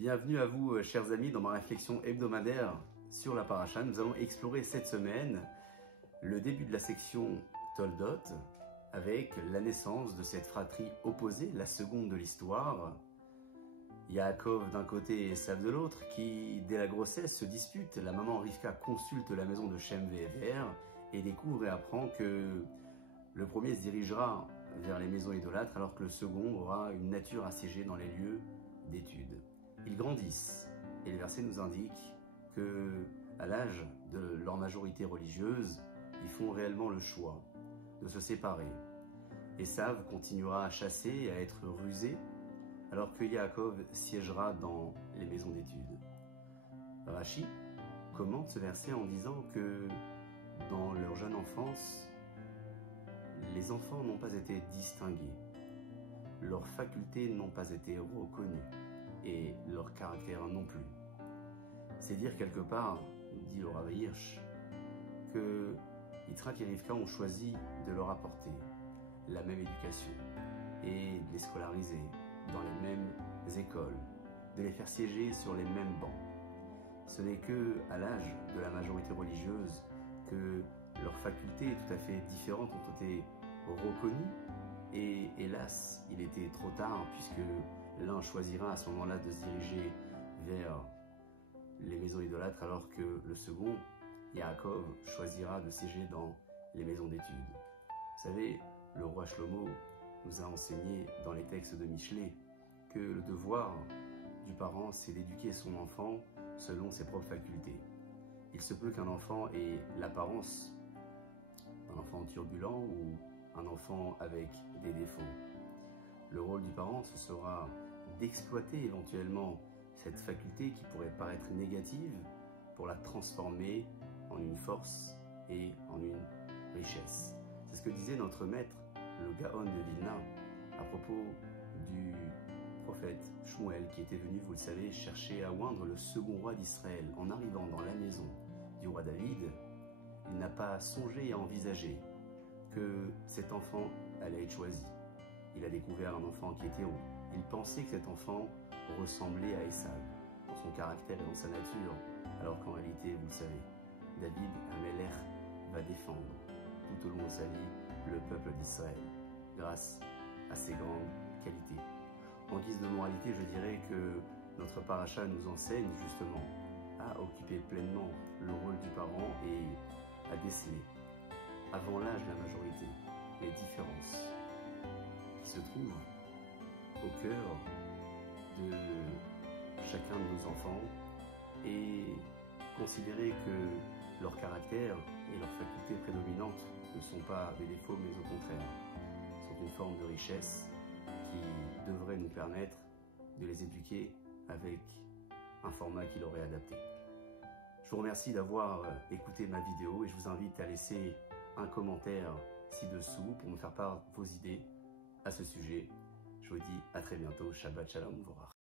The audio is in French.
Bienvenue à vous, chers amis, dans ma réflexion hebdomadaire sur la paracha. Nous allons explorer cette semaine le début de la section Toldot avec la naissance de cette fratrie opposée, la seconde de l'histoire. Yaakov d'un côté et Esav de l'autre qui, dès la grossesse, se disputent. La maman Rivka consulte la maison de Shem Ve'ever et découvre et apprend que le premier se dirigera vers les maisons idolâtres alors que le second aura une nature assiégée dans les lieux d'études. Ils grandissent et le verset nous indique que, à l'âge de leur majorité religieuse, ils font réellement le choix de se séparer. Esav continuera à chasser et à être rusé, alors que Yaakov siégera dans les maisons d'études. Rashi commente ce verset en disant que dans leur jeune enfance, les enfants n'ont pas été distingués, leurs facultés n'ont pas été reconnues et leur caractère non plus. C'est dire quelque part, dit le Rav Hirsch, que Yitzhak et Rivka ont choisi de leur apporter la même éducation et de les scolariser dans les mêmes écoles, de les faire siéger sur les mêmes bancs. Ce n'est que à l'âge de la majorité religieuse que leurs facultés tout à fait différentes ont été reconnues et hélas, il était trop tard puisque l'un choisira à ce moment-là de se diriger vers les maisons idolâtres alors que le second, Yaakov, choisira de siéger dans les maisons d'études. Vous savez, le roi Shlomo nous a enseigné dans les textes de Michelet que le devoir du parent, c'est d'éduquer son enfant selon ses propres facultés. Il se peut qu'un enfant ait l'apparence d'un enfant turbulent ou un enfant avec des défauts. Le rôle du parent, ce sera d'exploiter éventuellement cette faculté qui pourrait paraître négative pour la transformer en une force et en une richesse. C'est ce que disait notre maître, le Gaon de Vilna, à propos du prophète Shmuel qui était venu, vous le savez, chercher à oindre le second roi d'Israël. En arrivant dans la maison du roi David, il n'a pas songé et envisagé que cet enfant allait être choisi. Il a découvert un enfant qui était haut. Il pensait que cet enfant ressemblait à Esav, dans son caractère et dans sa nature, alors qu'en réalité, vous le savez, David Amelech va défendre tout au long de sa vie le peuple d'Israël, grâce à ses grandes qualités. En guise de moralité, je dirais que notre paracha nous enseigne justement à occuper pleinement le rôle du parent et à déceler, avant l'âge de la majorité, les différences qui se trouvent au cœur de chacun de nos enfants et considérer que leur caractère et leurs facultés prédominantes ne sont pas des défauts mais au contraire sont une forme de richesse qui devrait nous permettre de les éduquer avec un format qui leur est adapté. Je vous remercie d'avoir écouté ma vidéo et je vous invite à laisser un commentaire ci-dessous pour me faire part de vos idées à ce sujet. Je vous dis à très bientôt. Shabbat Shalom Vorach.